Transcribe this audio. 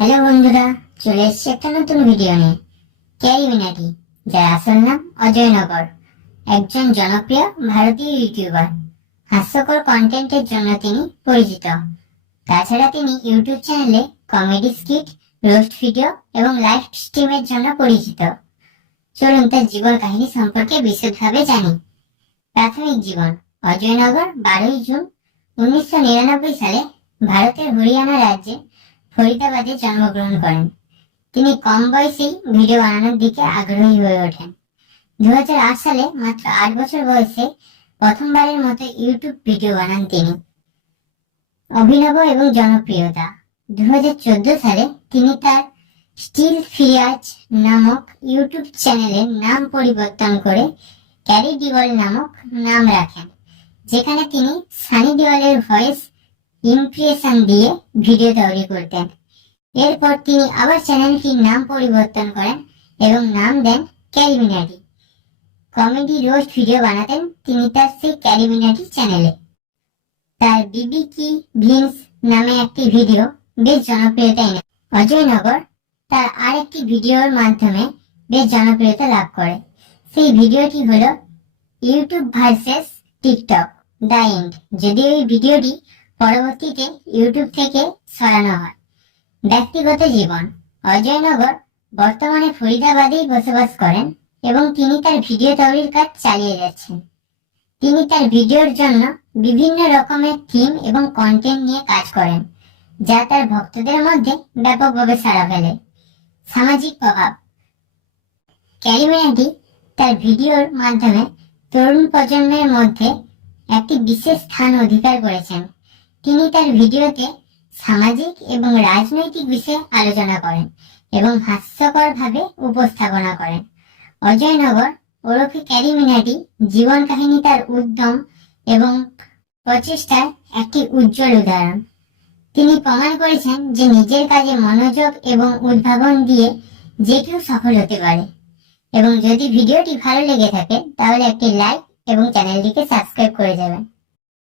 Hello বন্ধুরা, চলে এসেছি একটা নতুন ভিডিও নিয়ে। ক্যারি মিনাটি? যার আসল নাম অজয় নগর একজন জনপ্রিয় ভারতীয় ইউটিউবার হাস্যকর কন্টেন্টের জন্য তিনি পরিচিত। তাছাড়া তিনি ইউটিউব চ্যানেলে কমেডি স্কিট রোস্ট ভিডিও এবং লাইভ স্ট্রিমের জন্য পরিচিত। চলুন তার জীবন কাহিনী সম্পর্কে বিশদভাবে জানি। প্রাথমিক জীবন, অজয়নগর, বারোই জুন উনিশশো নিরানব্বই সালে ভারতের হরিয়ানা রাজ্যে ফরিদাবাদে জন্মগ্রহণ করেন। তিনি কম বয়সেই ভিডিও বানানোর দিকে আগ্রহী হয়ে ওঠেন। দু হাজার আট সালে মাত্র আট বছর বয়সে প্রথমবারের মতো ইউটিউব ভিডিও বানান তিনি। অভিনব এবং জনপ্রিয়তা। দু হাজার চোদ্দ সালে তিনি তার স্টিল ফিরিয়াজ নামক ইউটিউব চ্যানেলের নাম পরিবর্তন করে ক্যারি ডিওয়াল নামক নাম রাখেন, যেখানে তিনি সানি দেওয়ালের ভয়েস ইমপ্রেশন দিয়ে ভিডিও তৈরি করতেন। এরপর তিনি আবার চ্যানেলটির নাম পরিবর্তন করেন এবং নাম দেন ক্যারিমিনাটি কমেডি রোস্ট ভিডিও বানাতেন তিনি তার সেই ক্যারিমিনাটি চ্যানেলে। তার বিবি কি ভিন্স নামে একটি ভিডিও বেশ জনপ্রিয়তা এনে অজয়নগর তার আরেকটি ভিডিওর মাধ্যমে বেশ জনপ্রিয়তা লাভ করে। সেই ভিডিওটি হলো YouTube versus TikTok the end. যদিও এই ভিডিওটি পরবর্তীতে ইউটিউব থেকে সরানো হয়। ব্যক্তিগত জীবন অজয়নগর বর্তমানে ফরিদাবাদেই বসবাস করেন এবং তিনি তার ভিডিও তৈরির কাজ চালিয়ে যাচ্ছেন। তিনি তার ভিডিওর জন্য বিভিন্ন রকমের থিম এবং কন্টেন্ট নিয়ে কাজ করেন, যা তার ভক্তদের মধ্যে ব্যাপকভাবে সাড়া ফেলে। সামাজিক প্রভাব। ক্যারিমিনাটি তার ভিডিওর মাধ্যমে তরুণ প্রজন্মের মধ্যে একটি বিশেষ স্থান অধিকার করেছেন। তিনি তার ভিডিওতে সামাজিক এবং রাজনৈতিক বিষয়ে আলোচনা করেন এবং হাস্যকরভাবে উপস্থাপনা করেন। অজয়নগর, ওরফে ক্যারিমিনাটি জীবন কাহিনী তার উদ্যম এবং প্রচেষ্টার একটি উজ্জ্বল উদাহরণ। তিনি প্রমাণ করেছেন যে নিজের কাজে মনোযোগ এবং উদ্ভাবন দিয়ে যে কেউ সফল হতে পারে। এবং যদি ভিডিওটি ভালো লেগে থাকে, তাহলে একটি লাইক এবং চ্যানেলটিকে সাবস্ক্রাইব করে যাবেন।